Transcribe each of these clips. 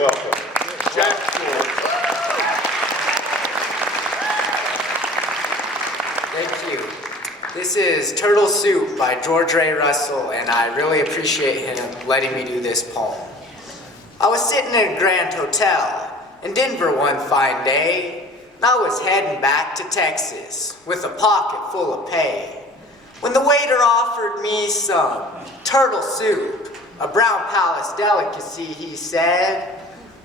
welcome Jeff George. Thank you. This is Turtle Soup by George Ray Russell, and I really appreciate him letting me do this poem. I was sitting in a grand hotel in Denver one fine day, and I was heading back to Texas with a pocket full of pay, when the waiter offered me some turtle soup, a Brown Palace delicacy, he said.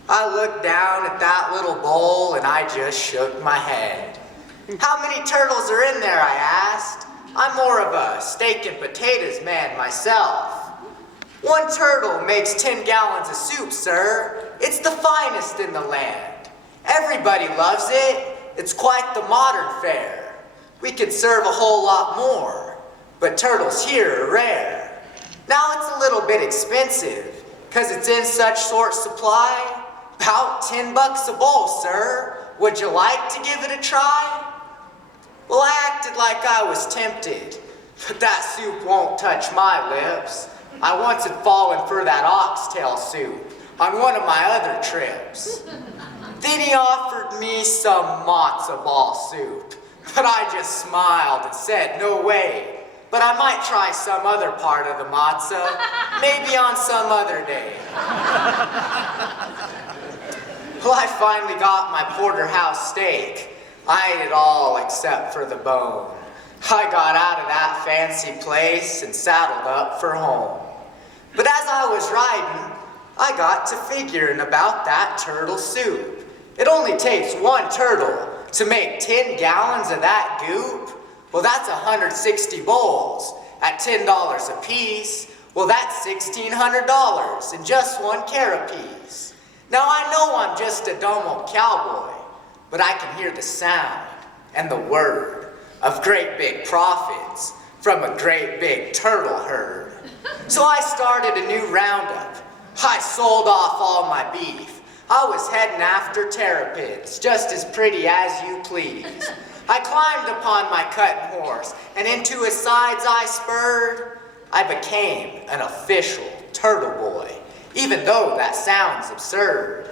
I looked down at that little bowl and I just shook my head. How many turtles are in there, I asked. I'm more of a steak and potatoes man myself. 1 turtle makes 10 gallons of soup, sir. It's the finest in the land. Everybody loves it. It's quite the modern fare. We could serve a whole lot more, but turtles here are rare. Now it's a little bit expensive, 'cause it's in such short supply. About $10 a bowl, sir. Would you like to give it a try? Well, I acted like I was tempted, but that soup won't touch my lips. I once had fallen for that oxtail soup on one of my other trips. Then he offered me some matzo ball soup, but I just smiled and said, no way. But I might try some other part of the matzah, maybe on some other day. Well, I finally got my porterhouse steak. I ate it all except for the bone. I got out of that fancy place and saddled up for home. But as I was riding, I got to figuring about that turtle soup. It only takes 1 turtle to make 10 gallons of that goop. Well, that's 160 bowls at $10 a piece. Well, that's $1,600 in just 1 carapiece. Now, I know I'm just a dumb old cowboy, but I can hear the sound and the word of great big profits from a great big turtle herd. So I started a new roundup. I sold off all my beef. I was heading after terrapins, just as pretty as you please. I climbed upon my cutting horse, and into his sides I spurred. I became an official turtle boy, even though that sounds absurd.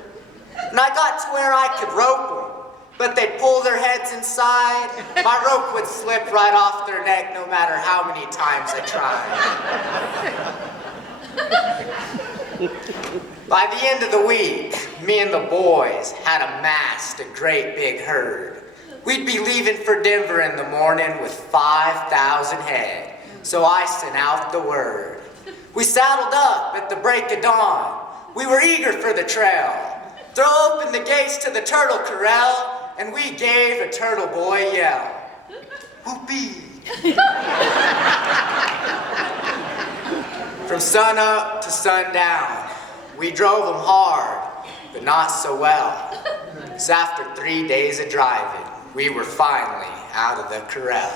And I got to where I could rope them, but they'd pull their heads inside. My rope would slip right off their neck no matter how many times I tried. By the end of the week, me and the boys had amassed a great big herd. We'd be leaving for Denver in the morning with 5,000 head, so I sent out the word. We saddled up at the break of dawn. We were eager for the trail. Throw open the gates to the turtle corral, and we gave a turtle boy yell. Whoopee! From sun up to sundown, we drove them hard, but not so well. So after 3 days of driving, we were finally out of the corral.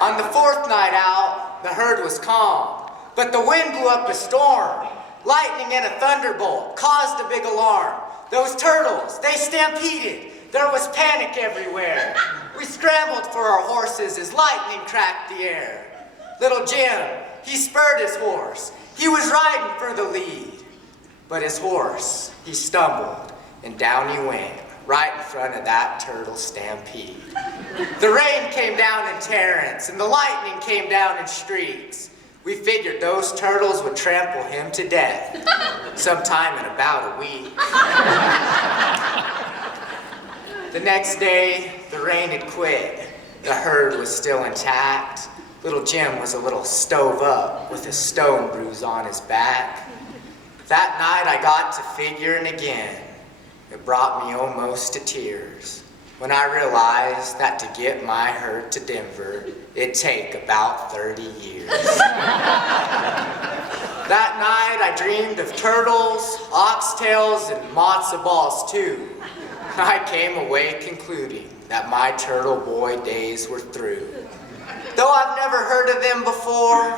On the 4th night out, the herd was calm, but the wind blew up a storm. Lightning and a thunderbolt caused a big alarm. Those turtles, they stampeded. There was panic everywhere. We scrambled for our horses as lightning cracked the air. Little Jim, he spurred his horse. He was riding for the lead. But his horse, he stumbled, and down he went, right in front of that turtle stampede. The rain came down in torrents, and the lightning came down in streaks. We figured those turtles would trample him to death sometime in about a week. The next day, the rain had quit. The herd was still intact. Little Jim was a little stove up with a stone bruise on his back. That night I got to figuring again. It brought me almost to tears when I realized that to get my herd to Denver, it'd take about 30 years. That night I dreamed of turtles, oxtails, and matzo balls too. I came away concluding that my turtle boy days were through. Though I've never heard of them before,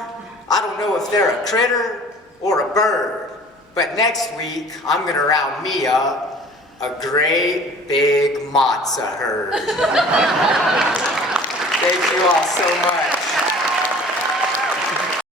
I don't know if they're a critter or a bird, but next week I'm gonna round me up a great big matzo herd. Thank you all so much.